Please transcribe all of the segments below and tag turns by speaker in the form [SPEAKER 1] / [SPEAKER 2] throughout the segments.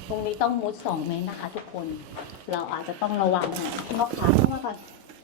[SPEAKER 1] ตรงนี้ต้องมุด2 เมตรนะคะทุกคน เราอาจจะต้องระวังหน่อยงอกขาขึ้นมาก่อน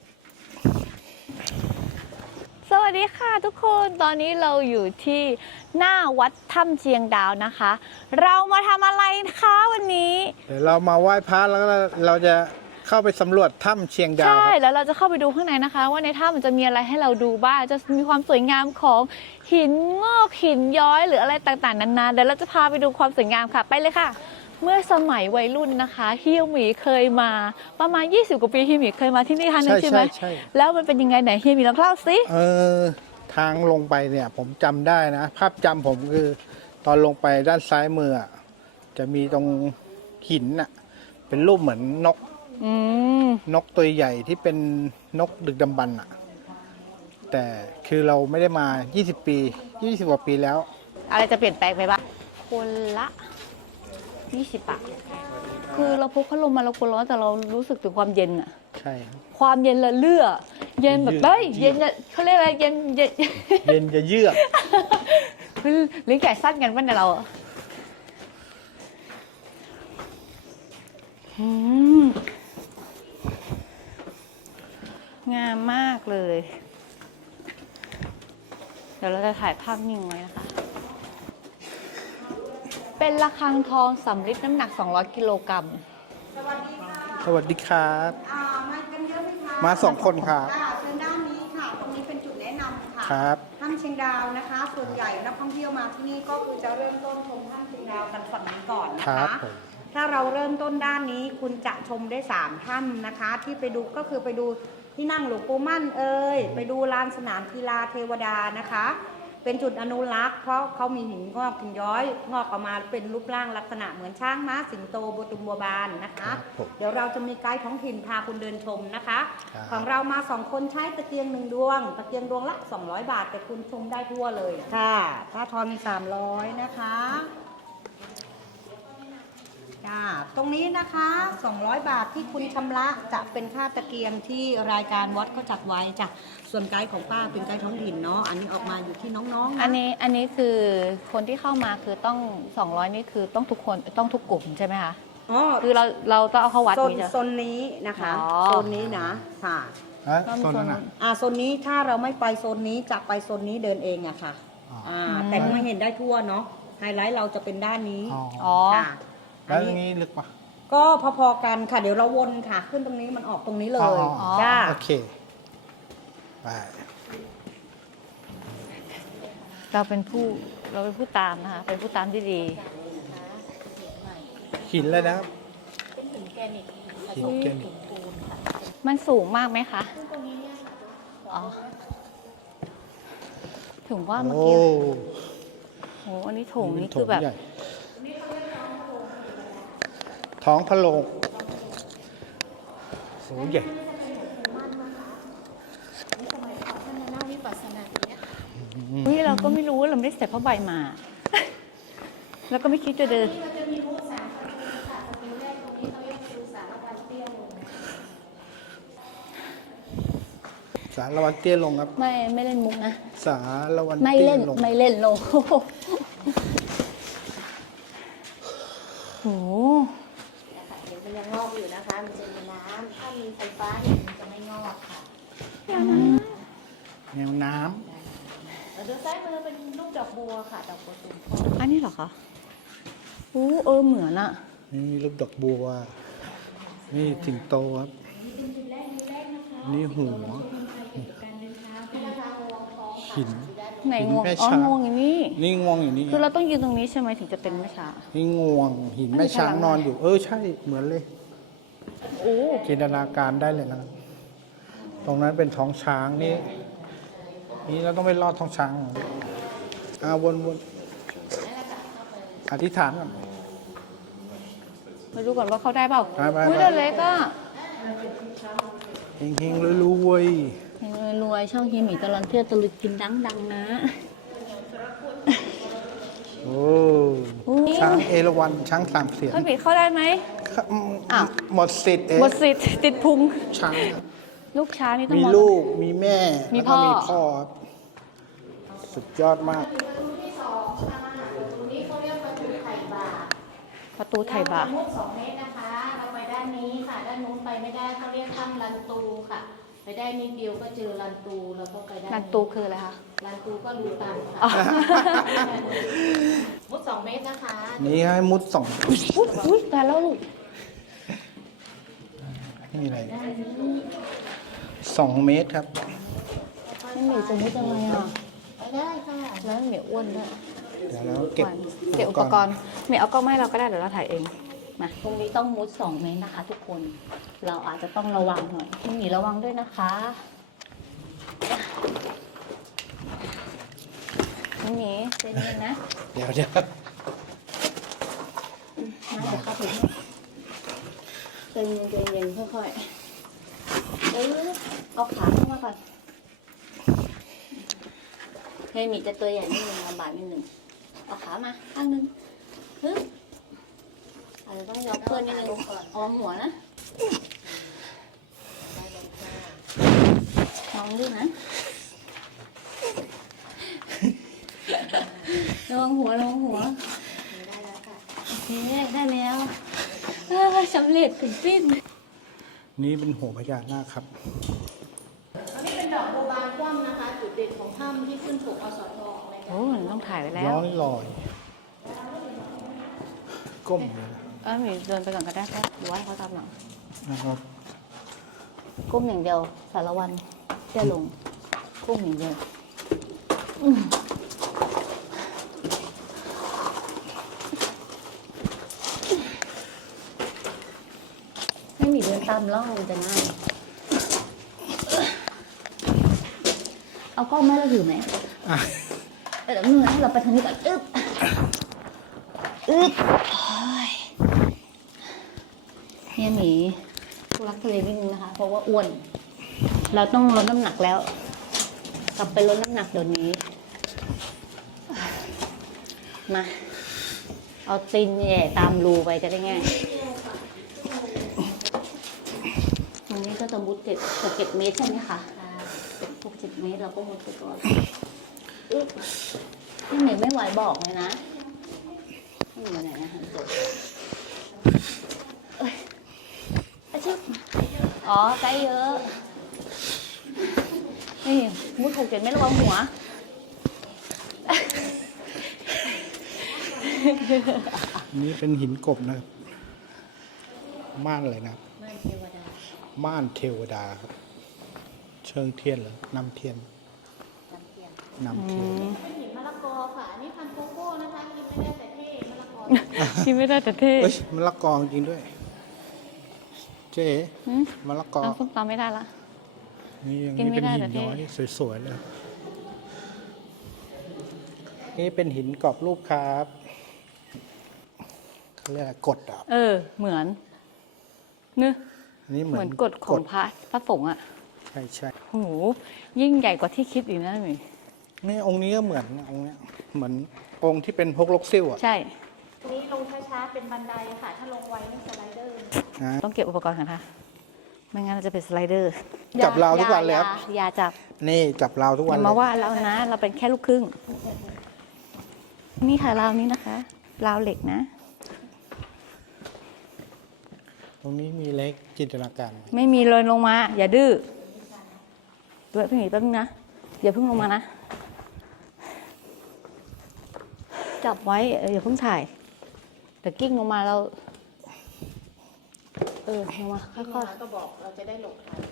[SPEAKER 1] สวัสดีค่ะทุกคน ตอนนี้เราอยู่ที่หน้าวัดถ้ำเชียงดาวนะคะ เรามาทำอะไรคะวันนี้
[SPEAKER 2] เดี๋ยวเรามาไหว้พระแล้วเราจะเข้าไปสำรวจถ้ำเชียงดาว
[SPEAKER 1] ใช่
[SPEAKER 2] ครับ
[SPEAKER 1] แล้วเราจะเข้าไปดูข้างในนะคะ ว่าในถ้ำมันจะมีอะไรให้เราดูบ้าง จะมีความสวยงามของหินงอกหินย้อยหรืออะไรต่างๆนานาเดี๋ยวเราจะพาไปดูความสวยงามค่ะ ไปเลยค่ะ เมื่อสมัยวัยรุ่นนะคะเฮียหมีเคยมาประมาณ20 กว่าปีเฮียหมีเคยมาที่นี่ครั้งนึงใช่ไหม
[SPEAKER 2] ใช่
[SPEAKER 1] แล้วมันเป็นยังไงไหนเฮียหมีลองเล่าสิ
[SPEAKER 2] ทางลงไปเนี่ยผมจำได้นะ ภาพจำผมคือตอนลงไปด้านซ้ายมืออะจะมีตรงหินน่ะเป็นรูปเหมือนนกตัวใหญ่ที่เป็นนกดึกดำบรรพ์อ่ะแต่คือเราไม่ได้มา20 ปี20 กว่าปีแล้ว
[SPEAKER 1] อะไรจะเปลี่ยนแปลงไปบ้างคนละ20 บาทคือเราพกพัดลมมาเรากลัวร้อนแต่เรารู้สึกถึงความเย็นอะ
[SPEAKER 2] ใช่ครับ
[SPEAKER 1] ความเย็นละเลือเย็นแบบเฮ้ยเย็นเขาเรียกอะไรเย็น
[SPEAKER 2] เย็นจะเยือก
[SPEAKER 1] ลิ้นไก่สั้นกันป่ะเนี่ยเรางามมากเลย เดี๋ยวเราจะถ่ายภาพนิ่งไว้นะคะ เป็นระฆังทองสำริดน้ำหนัก200 กิโลกรัม
[SPEAKER 2] สวัสดีครับ
[SPEAKER 3] มากันเยอะไหมคะ
[SPEAKER 2] มา2 คนครับ
[SPEAKER 3] เชิญด้านนี้ค่ะ ตรงนี้เป็นจุดแนะนำค่ะ
[SPEAKER 2] ครับ
[SPEAKER 3] ถ้ำเชียงดาวนะคะ ส่วนใหญ่นักท่องเที่ยวมาที่นี่ก็คือจะเริ่มต้นชมถ้ำเชียงดาวกันฝั่งนี้ก่อนนะ
[SPEAKER 2] ครั
[SPEAKER 3] คะ
[SPEAKER 2] บผม
[SPEAKER 3] ถ้าเราเริ่มต้นด้านนี้คุณจะชมได้3ถ้ำนะคะ ที่ไปดูก็คือไปดูที่นั่งหลวงปู่มั่นไปดูลานสนามกีฬาเทวดานะคะ เป็นจุดอนุรักษ์เพราะเขามีหินงอกหินย้อยงอกออกมาเป็นรูปร่างลักษณะเหมือนช้างม้าสิงโตบัวตุมบัวบานนะคะ
[SPEAKER 2] ครับผม
[SPEAKER 3] เดี๋ยวเราจะมีไกด์ท้องถิ่นพาคุณเดินชมนะคะ
[SPEAKER 2] ครับ
[SPEAKER 3] ของเรามา2 คนใช้ตะเกียง1 ดวง ตะเกียงดวงละ200 บาทแต่คุณชมได้ทั่วเลยค่ะถ้าทอน300นะคะตรงนี้นะคะ200 บาทที่คุณชำระจะเป็นค่าตะเกียงที่รายการวัดก็จัดไว้จ้ะส่วนไกด์ของป้าเป็นไกด์ท้องถิ่นเนาะอันนี้ออกมาอยู่ที่น้องๆนะ
[SPEAKER 1] อันนี้คือคนที่เข้ามาคือต้อง200นี่คือต้องทุกคนต้องทุกกลุ่มใช่ไหมคะ
[SPEAKER 3] อ๋อ
[SPEAKER 1] คือเราต้องเอาเข้าวัด
[SPEAKER 3] โซน
[SPEAKER 1] นี้จ้ะ
[SPEAKER 3] โซนนี้นะคะ
[SPEAKER 1] อ๋อ
[SPEAKER 3] โซนนี้นะค่ะ
[SPEAKER 2] โซนนั้นอ่ะ
[SPEAKER 3] โซนนี้ถ้าเราไม่ไปโซนนี้จะไปโซนนี้เดินเองอะค่ะ
[SPEAKER 2] อ๋อ
[SPEAKER 3] แต่ไม่เห็นได้ทั่วเนาะไฮไลท์เราจะเป็นด้านนี้
[SPEAKER 1] อ๋อ
[SPEAKER 3] ค่ะ
[SPEAKER 2] แล้วอย่างนี้ลึกปะ
[SPEAKER 3] ก็พอๆกันค่ะ เดี๋ยวเราวนค่ะ ขึ้นตรงนี้มันออกตรงนี้เลย
[SPEAKER 2] อ๋อ
[SPEAKER 3] จ้า
[SPEAKER 2] โอเคไป
[SPEAKER 1] เราเป็นผู้ตามนะคะเป็นผู้ตามที่ดี
[SPEAKER 2] หินเลยนะครับ
[SPEAKER 1] เป็นหินแกนิก
[SPEAKER 2] หินแกนิก
[SPEAKER 1] มันสูงมากไหมคะอ๋อถึงว่าเมื่อ
[SPEAKER 2] โอ้
[SPEAKER 1] กี้โหอันนี้โถงนี่คือแบบ
[SPEAKER 2] ใหญ่ท้องพะโลงโอ้ใหญ่
[SPEAKER 1] นี่เราก็ไม่รู้ว่าเราไม่ได้ใส่ผ้าใบมา แล้วก็ไม่คิดจะเดิน
[SPEAKER 2] สารวันเตี้ยลงครับ
[SPEAKER 1] ไม่เล่นมุกนะ
[SPEAKER 2] สารวัน
[SPEAKER 1] ไม่
[SPEAKER 2] เตี้
[SPEAKER 1] เล่
[SPEAKER 2] ย
[SPEAKER 1] น
[SPEAKER 2] ลง
[SPEAKER 1] ไม่เล่นโลโห
[SPEAKER 4] เดี๋ยวมันยังงอกอยู่นะคะ มันจะมีน้ำ ถ้ามีไฟฟ้าเนี่ยมันจะไม่งอกค่ะ
[SPEAKER 2] แนวน้
[SPEAKER 4] แล้วดูซ้ายมือเป็นลูกดอกบัวค่ะ ดอกบัวตูม
[SPEAKER 1] อันนี้เหรอคะเหมือนอะ
[SPEAKER 2] ำนี่ลูกดอกบัว นี่สิงโตครับ นี่หัวหิน
[SPEAKER 1] ไหนงวง
[SPEAKER 2] แม่
[SPEAKER 1] อ๋อ
[SPEAKER 2] ช้าง
[SPEAKER 1] งวงอย่างนี้
[SPEAKER 2] นี่งวงอยู่นี่
[SPEAKER 1] คือเราต้องยืนตรงนี้ใช่ไหมถึงจะเป็นแม่ช้าง
[SPEAKER 2] นี่งวงหินแม่ช้างนอนอยู่ ใช่เหมือนเลย
[SPEAKER 1] โอ้
[SPEAKER 2] จินตนาการได้เลยนะครับตรงนั้นเป็นท้องช้างนี่เราต้องไปลอดท้องช้างวนอธิษฐานก่อน
[SPEAKER 1] มาดูก่อนว่าเขาได้เปล่า
[SPEAKER 2] ไป
[SPEAKER 1] อุ้ยเดินเล็กอะ
[SPEAKER 2] เฮงๆรวย
[SPEAKER 1] รวยช่องเฮียหมีตลอดเที่ยวตะลุยกินดังนะ
[SPEAKER 2] ๆโอ้
[SPEAKER 1] อุ๊ย
[SPEAKER 2] ช้างเอราวัณช้างสามเสียน
[SPEAKER 1] เขาหมีเข้าได้ไหม อ้าว
[SPEAKER 2] หมดสิทธิ์
[SPEAKER 1] หมดสิทธิ์ติดพุง
[SPEAKER 2] ช้าง
[SPEAKER 1] ลูกช้างนี่ต้อง
[SPEAKER 2] มี
[SPEAKER 1] มอง
[SPEAKER 2] ลูกมีแม่
[SPEAKER 1] มี
[SPEAKER 2] แล้วก็มี
[SPEAKER 1] พ่
[SPEAKER 2] พ่
[SPEAKER 1] อ
[SPEAKER 2] อครับสุดยอดมาก
[SPEAKER 1] ประตูไทยบา
[SPEAKER 4] เราจะมุด2 เมตรนะคะ เราไปด้านนี้ค่ะ ด้านนู้นไปไม่ได้เขาเรียกถ้ำลันตูค่ะ ไปได้นิดเดียวก็เจอลันตูแล้วก็ไปได้
[SPEAKER 1] นันตูคืออะไรคะ
[SPEAKER 4] ลันตูก็รูตันค่ะ มุด2 เมตรนะคะ
[SPEAKER 2] นี่ให้มุดสอง
[SPEAKER 1] อุ้ยแต่แล้วลูก
[SPEAKER 2] นี่อะไร2 เมตรครับ
[SPEAKER 1] ไม่มีจะมุดยังไงอ่ะ
[SPEAKER 4] ไปได้ค่ะ
[SPEAKER 1] แล้วเหมียวอ้วนด้วย
[SPEAKER 2] เดี๋ยวเราเก็บ
[SPEAKER 1] เก็บอุปกรณ์เหมียวเอากล้องมาให้เราก็ได้เดี๋ยวเราถ่ายเอง มา
[SPEAKER 4] ตรงนี้ต้องมุด2 เมตรนะคะ ทุกคน เราอาจจะต้องระวังหน่อยพี่หมีระวังด้วยนะคะ
[SPEAKER 1] นี่หมีเจนเย็นนะ
[SPEAKER 2] เดี๋ยว
[SPEAKER 4] นะเดี๋ยวเข้าไปใจเย็นค่อยๆเอาขาเข้ามาก่อนให้หมีจะตัวใหญ่นิดนึงลำบากนิดนึงเอาขามาข้างนึงฮึบอาจจะต้องยกเพื่อนนิดนึงออมหัวนะมองด้วยนะระวังหัวได้แล้วค่ะโอเคได้แล้วสำเร็จถึงสิ้น
[SPEAKER 2] นี่เป็นหัวพญานาคครับ
[SPEAKER 4] อันนี้เป็นดอกบัวบานคว่ำนะคะ จุดเด่นของถ้ำที่ขึ้นปกอสทใน
[SPEAKER 1] โอ้มันต้องถ่ายไว้แล้
[SPEAKER 2] ย้
[SPEAKER 1] ว
[SPEAKER 2] อนลอย ก้มเลย
[SPEAKER 1] หมีเดินไปก่อนก็ได้ครับหรือว่าให้เขาทำหนัง
[SPEAKER 2] นะครับ
[SPEAKER 4] ก้มอย่างเดียวสารวันเตี้ยลงก้มอย่างเดียวไม่มีเดินตามล่องมันจะง่ายเอากล้องไหมเราถือไหม
[SPEAKER 2] อ่ะ
[SPEAKER 4] เดี๋ยวมือให้เราไปทางนี้ก่อนอึ๊บโอ้ยเนี่ยหมีทุรักทุเลนิดนึงนะคะ เพราะว่าอ้วน เราต้องลดน้ำหนักแล้ว กลับไปลดน้ำหนักเดี๋ยวนี้ มา เอาตีนแหย่ตามรูไปจะได้ง่ายวันนี้ก็จะมุด7 เมตรใช่ไหมคะ6-7 เมตรเราก็มุดไปก่อนอึ๊บพี่เหม่ไม่ไหวบอกเลยนะไม่อยู่ไหนนะคะจบเอ้ยอาชิบอ๋อไกลเยอะ นี่มุด6-7 เมตรระวังหัว
[SPEAKER 2] นี่เป็นหินกบนะครับ ม่านอะไรนะครับ
[SPEAKER 4] ม่านเทวดา
[SPEAKER 2] ม่านเทวดาครับ เชิงเทียนเหรอน้ำเทียน
[SPEAKER 4] จำเทียน
[SPEAKER 2] น้ำเทียน
[SPEAKER 4] เป็นหินมะละกอค่ะอันนี้พันธุ์โกโก้นะคะกินไม่ได้แต่เท่มะละกอ
[SPEAKER 1] กินไม่ได้แต่เท่
[SPEAKER 2] เอ้ยมะละกอจริงด้วย เจ๊มะละกอ
[SPEAKER 1] เอาส้มตำไม่ได้ละ
[SPEAKER 2] นี่ยัง
[SPEAKER 1] กิน
[SPEAKER 2] นี่
[SPEAKER 1] ไม่
[SPEAKER 2] เป็น
[SPEAKER 1] ได้
[SPEAKER 2] หิ
[SPEAKER 1] แต่
[SPEAKER 2] น
[SPEAKER 1] เท่
[SPEAKER 2] ย้อยสวยๆเลยครับนี่เป็นหินกรอบรูปครับเขาเรียกอะไรกฎอ่ะ
[SPEAKER 1] เหมือนเนื้อะ
[SPEAKER 2] อันนี้เห
[SPEAKER 1] เห
[SPEAKER 2] มื
[SPEAKER 1] มื
[SPEAKER 2] อ
[SPEAKER 1] อน นกฎของพระสงฆ์อ่ะ
[SPEAKER 2] ใช่ใช่
[SPEAKER 1] โอ้โหยิ่งใหญ่กว่าที่คิดอีกนะหมี
[SPEAKER 2] นี่องค์นี้ก็เหมือนนะองค์เนี้ยเหมือนองค์ที่เป็นพกลกซิ่วอ่ะ
[SPEAKER 1] ใช่
[SPEAKER 4] ตรงนี้ลงช้าๆเป็นบันไดค่ะ ถ้าลงไวนี่สไลเดอร์
[SPEAKER 2] นะ
[SPEAKER 1] ต้องเก็บอุปกรณ์กันค่ะ ไม่งั้นเราจะเป็นสไลเดอร์
[SPEAKER 2] จับราวทุกวันเลยครับ
[SPEAKER 1] อย่าจับ
[SPEAKER 2] นี่จับราวทุก
[SPEAKER 1] อ
[SPEAKER 2] วัน
[SPEAKER 1] ย่า
[SPEAKER 2] เล
[SPEAKER 1] มาย ว่าเรานะ เราเป็นแค่ลูกครึ่ง นี่ค่ะราวนี้นะคะราวเหล็กนะ
[SPEAKER 2] ตรงนี้มีเล็กจินตนาการไหม
[SPEAKER 1] ไม่มีเลยลงมา อย่าดื้อด้วยพี่หมีแป๊บนึงนะอย่าเพิ่งลงมานะ จับไว้อย่าเพิ่งถ่ายเดี๋ยวกิ้งลงมาเราลงมาค่อย
[SPEAKER 4] ก็บอกเราจะได้หลบทัน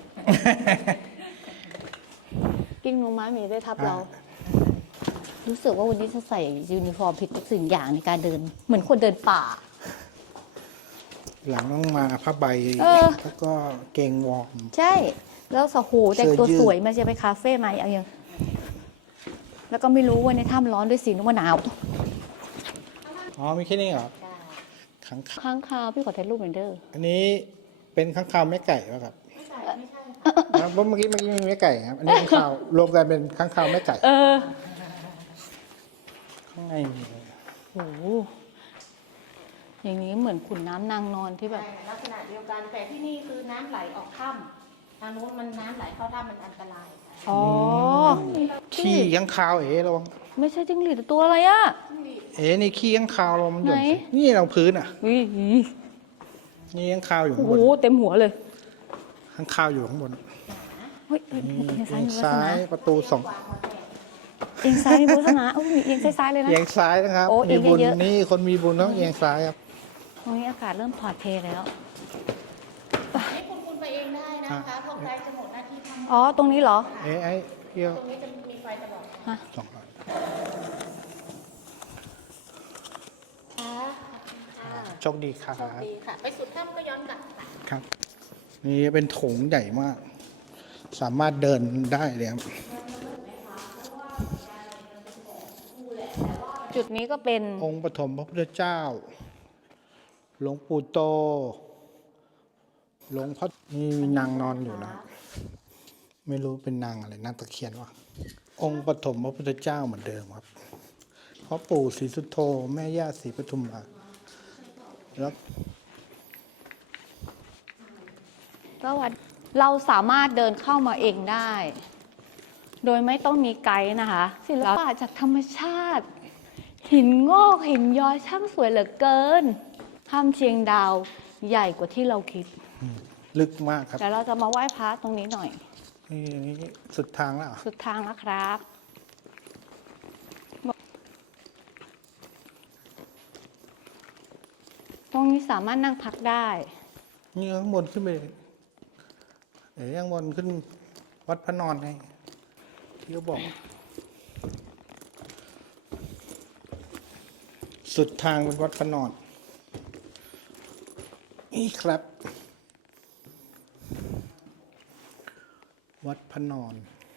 [SPEAKER 1] ๆกิ้งลงมาหมีได้ทับเรา รู้สึกว่าวันนี้จะใส่ยูนิฟอร์มผิดทุกสิ่งอย่างในการเดิน เหมือนคนเดินป่า
[SPEAKER 2] หลังต้องมาผ้าใบ แล้วก็เกงวอร์ม
[SPEAKER 1] ใช่ แล้วสหูแต่งตัว
[SPEAKER 2] เสื้อยืด
[SPEAKER 1] สวยมาจะไปคาเฟ่ไหมเอายังแล้วก็ไม่รู้ว่าในถ้ำร้อนด้วยสินึกว่าหนาว
[SPEAKER 2] อ๋อมีแค่นี้เหรอขังคาว
[SPEAKER 1] ข้างคาวพี่ขอถ่ายรูปหน่อยเด้อ
[SPEAKER 2] อันนี้เป็นข้างคาวแม่ไก่ป่ะครับนะเพราะเมื่อกี้มีแม่ไก่ครับ อันนี้ข้างคาวรวมกันเป็นข้างคาวแม่ไก่ ข้างในมีอะไร
[SPEAKER 1] โอ้โหอย่างนี้เหมือนขุนน้ำนางนอนที่แบบ
[SPEAKER 4] ลักษณะเดียวกัน แต่ที่นี่คือน้ำไหลออกถ้ำทางนู้นมันน้ำไหลเข้าถ้ำมันอันตรายค่ะ
[SPEAKER 1] อ๋อ
[SPEAKER 2] ขี้ข้างคาวเอ๋ระวัง
[SPEAKER 1] ไม่ใช่จิ้งหรีดแต่ตัวอะไรอะ
[SPEAKER 2] เอ๊ะนี่ขี้ข้างคาวเรามันหย่น
[SPEAKER 1] ไหน
[SPEAKER 2] นี่ตรงพื้นอ่ะ
[SPEAKER 1] วิ
[SPEAKER 2] นี่ข้างคาวอยู่
[SPEAKER 1] โอ้
[SPEAKER 2] ข้าง
[SPEAKER 1] โห
[SPEAKER 2] บน
[SPEAKER 1] เต็มหัวเลย
[SPEAKER 2] ข้างคาวอยู่ข้างบน
[SPEAKER 1] เฮ้ยเอียงซ้าย
[SPEAKER 2] เอียง
[SPEAKER 1] มีวาส
[SPEAKER 2] ซ้า
[SPEAKER 1] นา
[SPEAKER 2] ยประตูสอง
[SPEAKER 1] เอียงซ้ายมีวาสนาโอ้ยมีเอียงซ้ายๆเลยนะ
[SPEAKER 2] เอียงซ้ายนะครับ
[SPEAKER 1] โอ้
[SPEAKER 2] มีบุญ
[SPEAKER 1] เอียงเยอะๆ
[SPEAKER 2] นี่คนมีบุญต้องเอียงซ้ายครับ
[SPEAKER 1] ตรงนี้อากาศเริ่มถอดเทแล้ว
[SPEAKER 4] นี่คุณไปเองได้นะคะพอใกล้จะหมดหน้าที่ทำ
[SPEAKER 1] อ๋อ ตรงนี้เหรอ
[SPEAKER 2] เอ๊ะไอ้เที่ยว
[SPEAKER 4] ตรงนี้จะมีไฟตลอด
[SPEAKER 2] 200 โชคดีครับ
[SPEAKER 4] ดีค่ะ ไปสุดถ้ำก็ย้อนกลับ
[SPEAKER 2] ครับ นี่เป็นโถงใหญ่มาก สามารถเดินได้เลยครับ
[SPEAKER 1] จุดนี้ก็เป็น
[SPEAKER 2] องค์ปฐมพระพุทธเจ้า หลวงปู่โต หลวงพ่อนี่มีนางนอนอยู่นะ ไม่รู้เป็นนางอะไรนางตะเคียนวะองค์ปฐมพระพุทธเจ้าเหมือนเดิมครับพ่อปู่ศรีสุโธแม่ย่าศรีปทุมมาแล้ว
[SPEAKER 1] เราสามารถเดินเข้ามาเองได้ โดยไม่ต้องมีไกด์นะคะ ศิลปะจากธรรมชาติ หินงอกหินย้อยช่างสวยเหลือเกินถ้ำเชียงดาวใหญ่กว่าที่เราคิด
[SPEAKER 2] ลึกมากครับ
[SPEAKER 1] แต่เราจะมาไหว้พระตรงนี้หน่อย
[SPEAKER 2] นี่สุดทางแล้วเหรอ
[SPEAKER 1] สุดทางแล้วครับ ตรงนี้สามารถนั่งพักได้
[SPEAKER 2] นี่ข้างบนขึ้นไปเดี๋ยวข้างบนขึ้นวัดพระนอนไงที่เขาบอก สุดทางเป็นวัดพระนอน นี่ครับ วัดพระนอน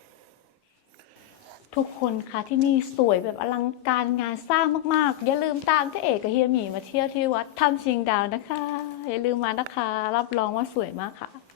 [SPEAKER 1] ทุกคนคะที่นี่สวยแบบอลังการงานสร้างมากๆ อย่าลืมตามเจ๊เอกกับเฮียหมีมาเที่ยวที่วัดถ้ำเชียงดาวนะคะ อย่าลืมมานะคะ รับรองว่าสวยมากค่ะ